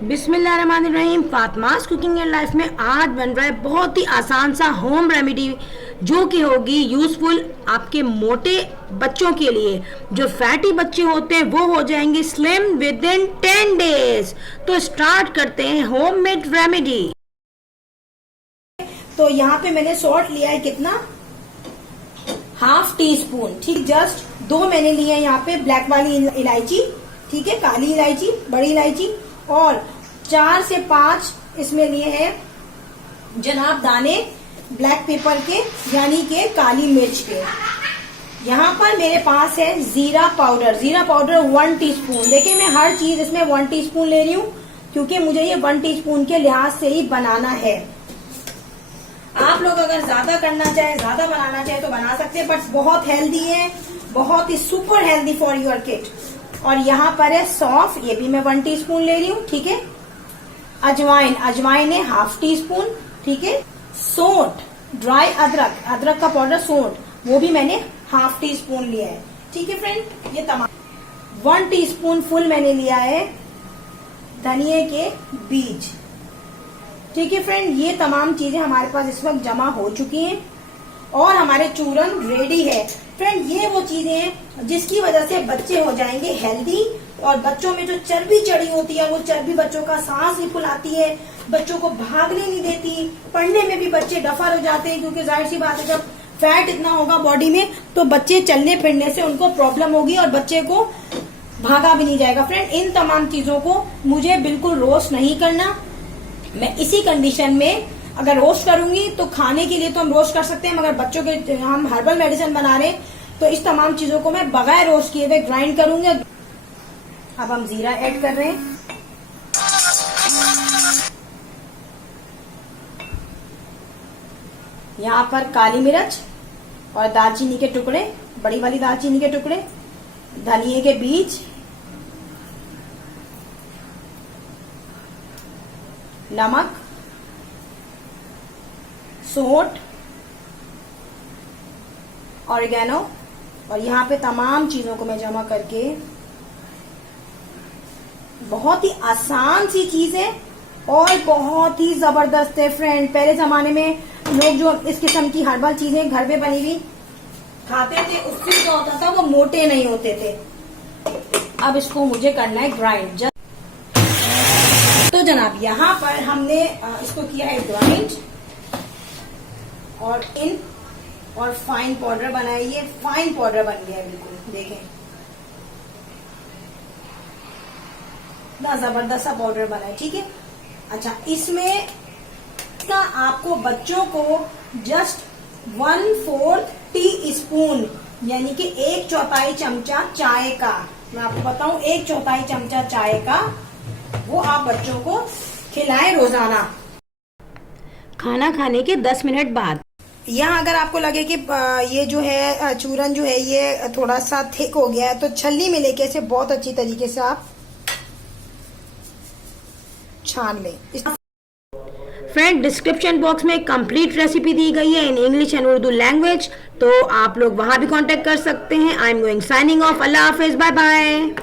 बिस्मिल्लाहिर्रहमानिर्रहीम। Fatima's cooking and life में आज बन रहा है बहुत ही आसान सा होम रेमेडी जो कि होगी यूज़फुल आपके मोटे बच्चों के लिए। जो फैटी बच्चे होते हैं वो हो जाएंगे स्लिम विद इन 10 डेज। तो स्टार्ट करते हैं होममेड रेमेडी। तो यहाँ पे मैंने सॉल्ट लिया है कितना, हाफ टी स्पून, ठीक। जस्ट 2 मैंने लिए हैं यहाँ पे ब्लैक वाली इलायची, ठीक है, काली इलायची, बड़ी इलायची, और 4 से 5 इसमें लिए हैं जनाब दाने ब्लैक पेपर के, यानी के काली मिर्च के। यहाँ पर मेरे पास है जीरा पाउडर, 1 टीस्पून। देखिए मैं हर चीज इसमें 1 टीस्पून ले रही हूँ क्योंकि मुझे ये 1 टीस्पून के लिहाज से ही बनाना है। आप लोग अगर ज्यादा करना चाहे, ज्यादा बनाना चाहे तो बना सकते हैं, बट बहुत हेल्दी है, बहुत ही super healthy for your kid. और यहाँ पर है सौंफ, ये भी मैं 1 टीस्पून ले रही हूँ, ठीक है। अजवाइन है हाफ टी स्पून, ठीक है। सौंठ, ड्राई अदरक का पाउडर सौंठ, वो भी मैंने हाफ टी स्पून लिया है, ठीक है फ्रेंड। ये तमाम 1 टीस्पून फुल मैंने लिया है धनिए के बीज, ठीक है फ्रेंड। ये तमाम चीजें हमारे पास इस वक्त जमा हो चुकी हैं और हमारे चूरन रेडी है फ्रेंड। ये वो चीजें हैं जिसकी वजह से बच्चे हो जाएंगे हेल्दी, और बच्चों में जो चर्बी चढ़ी होती है वो चर्बी बच्चों का सांस भी फुलाती है, बच्चों को भागने नहीं देती, पढ़ने में भी बच्चे डफर हो जाते हैं, क्योंकि जाहिर सी बात है जब फैट इतना होगा बॉडी में तो बच्चे चलने फिरने से उनको प्रॉब्लम होगी और बच्चे को भागा भी नहीं जाएगा। फ्रेंड इन तमाम चीजों को मुझे बिल्कुल रोस्ट नहीं करना। मैं इसी कंडीशन में अगर रोस्ट करूंगी तो खाने के लिए तो हम रोस्ट कर सकते हैं, मगर बच्चों के हम हर्बल मेडिसिन बना रहे हैं तो इस तमाम चीजों को मैं बगैर रोस्ट किए हुए ग्राइंड करूंगी। अब हम जीरा ऐड कर रहे हैं, यहाँ पर काली मिर्च और दालचीनी के टुकड़े, बड़ी वाली दालचीनी के टुकड़े, धनिए के बीज, नमक, सौंठ, ऑरिगेनो, और यहाँ पे तमाम चीजों को मैं जमा करके, बहुत ही आसान सी चीज है और बहुत ही जबरदस्त है फ्रेंड। पहले जमाने में लोग जो इस किस्म की हर्बल चीजें घर में बनी हुई खाते थे उससे क्या होता था, वो मोटे नहीं होते थे। अब इसको मुझे करना है ग्राइंड। तो जनाब यहाँ पर हमने इसको किया है ग्राइंड और फाइन पाउडर बनाई है। फाइन पाउडर बन गया बिल्कुल, देखें ना, जबरदस्त सा पाउडर बना है, ठीक है। अच्छा, इसमें का आपको बच्चों को जस्ट 1/4 टी स्पून, यानी कि 1/4 चमचा चाय का, मैं आपको बताऊं 1/4 चमचा चाय का, वो आप बच्चों को खिलाएं रोजाना खाना खाने के 10 मिनट बाद। यहाँ अगर आपको लगे कि ये जो है चूरन जो है ये थोड़ा सा थिक हो गया है तो छलनी में लेके इसे बहुत अच्छी तरीके से आप छान लें। फ्रेंड डिस्क्रिप्शन बॉक्स में कंप्लीट रेसिपी दी गई है in English and Urdu language, तो आप लोग वहां भी कांटेक्ट कर सकते हैं। I am going signing off. अल्लाह हाफिज, बाय बाय।